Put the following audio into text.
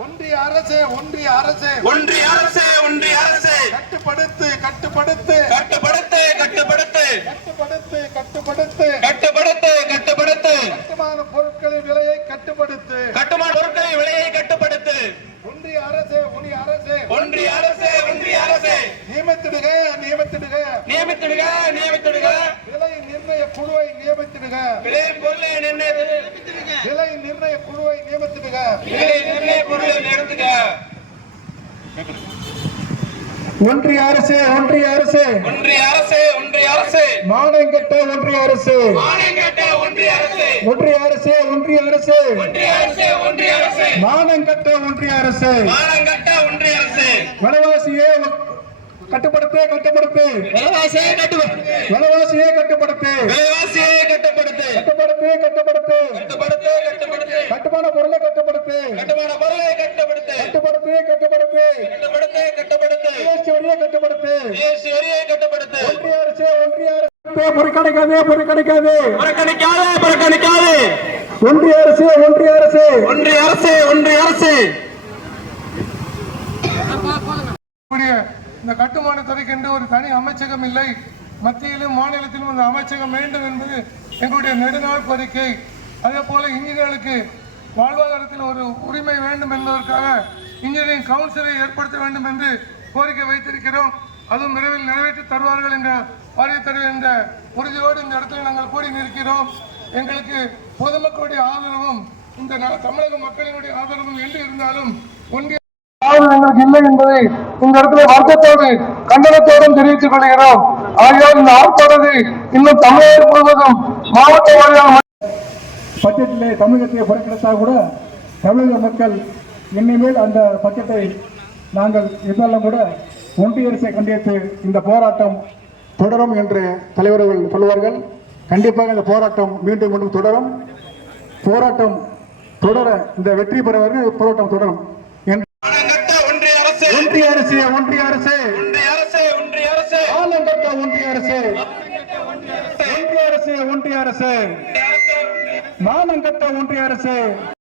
ஒன்றிய அரசே ஒன்றிய அரசே ஒன்றிய அரசே ஒன்றிய அரசே கட்டுப்படுத்து கட்டுப்படுத்து கட்டுப்படுத்து கட்டுப்படுத்து கட்டுப்படுத்து கட்டுப்படுத்து கட்டுப்படுத்து கட்டுப்படுத்து கட்டுமான பொருட்களின் விலையை கட்டுப்படுத்து கட்டுமான பொருட்களின் விலையை கட்டுப்படுத்து ஒன்றிய அரசே ஒன்றிய அரசே ஒன்றிய அரசே ஒன்றிய அரசே நியமித்திடுக நியமித்திடுக நியமித்திடுக நியமித்திடுக விலை நிர்ணய குழுவை நியமித்திடுக விலை பொருளை நிர்ணயத்தை விலை நிர்ணய குழுவை நியமித்துக்க விலை நிர்ணய குழுவை நியமித்துக்க ஒன்றிய அரசு ஒன்றிய அரசு ஒன்றிய அரசு ஒன்றிய அரசு மானம் கட்ட ஒன்றிய அரசு ஒன்றிய அரசு ஒன்றிய அரசு மானம் கட்ட ஒன்றிய அரசு ஒன்றிய அரசு வனவாசியே கட்டுப்படுத்து கட்டுப்படுத்து வனவாசியே கட்டுப்படுத்து வனவாசியே கட்டுப்படுத்து கட்டுமான பொருளை கட்டுப்படுத்து கட்டுமான பொருளை கட்டுப்படுத்து கட்டுப்படுத்து கட்டுப்படுத்து கட்டுப்படுத்து கட்டுப்படுத்து இயேசு வழியை கட்டுப்படுத்து இயேசு வழியை ஒன்றிய அரசு ஒன்றிய அரசு ஒன்றிய அரசு ஒன்றிய ஒரு தனி அமைச்சகம் இல்லை மத்தியிலும் மாநிலத்திலும் அமைச்சகம் வேண்டும் என்பது எங்களுடைய நெடுநாள் கோரிக்கை அதே போல இந்தியர்களுக்கு வாழ்வாதாரத்தில் ஒரு உரிமை வேண்டும் என்பதற்காக இன்ஜினியரிங் கவுன்சிலை ஏற்படுத்த வேண்டும் என்று கோரிக்கை வைத்திருக்கிறோம் அதுவும் விரைவில் நிறைவேற்றி தருவார்கள் என்ற வாரியத் என்ற உறுதியோடு இந்த இடத்தில் நாங்கள் கூறி நிற்கிறோம் எங்களுக்கு பொதுமக்களுடைய ஆதரவும் இந்த தமிழக மக்களினுடைய ஆதரவும் என்று இருந்தாலும் ஒன்றிய எங்களுக்கு இல்லை என்பதை இந்த இடத்துல வருத்தத்தோடு கண்டனத்தோடும் தெரிவித்துக் கொள்கிறோம் ஆகியோர் இந்த ஆட்பதை இன்னும் தமிழகம் முழுவதும் மாவட்ட வாரியாக பட்ஜெட்டிலே தமிழகத்தை புறக்கணித்தால் கூட தமிழக மக்கள் இனிமேல் அந்த பட்ஜெட்டை நாங்கள் இருந்தாலும் கூட ஒன்றிய அரசை கண்டித்து இந்த போராட்டம் தொடரும் என்று தலைவர்கள் சொல்லுவார்கள் கண்டிப்பாக இந்த போராட்டம் மீண்டும் மீண்டும் தொடரும் போராட்டம் தொடர இந்த வெற்றி பெறவர்கள் போராட்டம் தொடரும் ஒன்றிய அரசு ஒன்றிய அரசு ஒன்றிய அரசு ஒன்றிய அரசு ஒன்றிய அரசு ஒன்றிய அரசு மாநகத்த ஒன்றிய அரசு